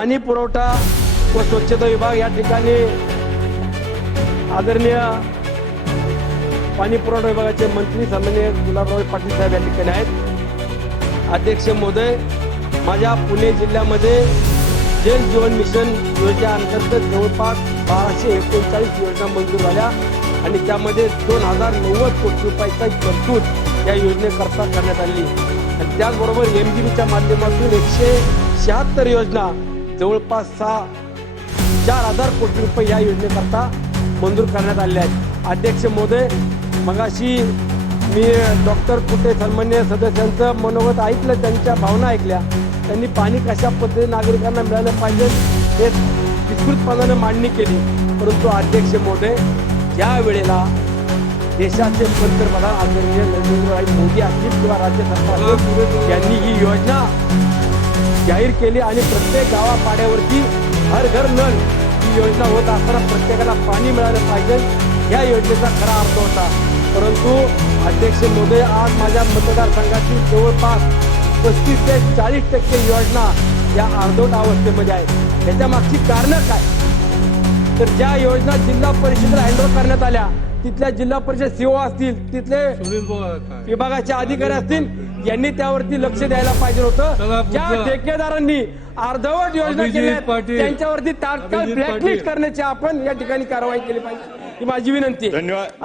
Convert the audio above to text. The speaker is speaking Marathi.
पाणी पुरवठा व स्वच्छता विभाग या ठिकाणी आदरणीय पाणी पुरवठा विभागाचे मंत्री सन्मान्य गुलाबराव पाटील साहेब या ठिकाणी आहेत. अध्यक्ष महोदय माझ्या पुणे जिल्ह्यामध्ये जल जीवन मिशन योजनेअंतर्गत जवळपास बाराशे एकोणचाळीस योजना मंजूर झाल्या आणि त्यामध्ये दोन हजार नव्वद कोटी रुपयाचा तरतूद या योजनेकरता करण्यात आली. आणि त्याचबरोबर एम जी बीच्या माध्यमातून एकशे शहात्तर योजना जवळपास सहा चार हजार कोटी रुपये या योजनेकरता मंजूर करण्यात आले आहेत. अध्यक्ष मोदय मगाशी मी डॉक्टर कुटे सन्मान्य सदस्यांचं मनोगत ऐकलं त्यांच्या भावना ऐकल्या. त्यांनी पाणी कशा पद्धतीने नागरिकांना मिळालं पाहिजे हे विस्तृतपणाने मांडणी केली. परंतु अध्यक्ष मोदय ज्या वेळेला देशाचे पंतप्रधान आदरणीय नरेंद्रभाई मोदी असतील किंवा राज्य सरकार यांनी ही योजना जाहीर केली आणि प्रत्येक गावापाड्यावरती हर घर नळ ही योजना होत असताना प्रत्येकाला पाणी मिळालं पाहिजे. या योजनेचा खरा अर्थ होता. परंतु अध्यक्ष मोदी आज माझ्या मतदारसंघातील जवळपास पस्तीस ते चाळीस टक्के योजना या अर्धवट अवस्थेमध्ये आहे त्याच्या मागची कारणं काय? तर ज्या योजना जिल्हा परिषदेला हँडओव्हर करण्यात आल्या तिथल्या जिल्हा परिषद सीओ असतील तिथले विभागाचे अधिकारी असतील यांनी त्यावरती लक्ष द्यायला पाहिजे होतं ज्या. ठेकेदारांनी अर्धवट योजना केल्या पाटील. त्यांच्यावरती तात्काळ ब्लॅकलिस्ट. करण्याची आपण या ठिकाणी कारवाई केली पाहिजे ही माझी विनंती आहे. धन्यवाद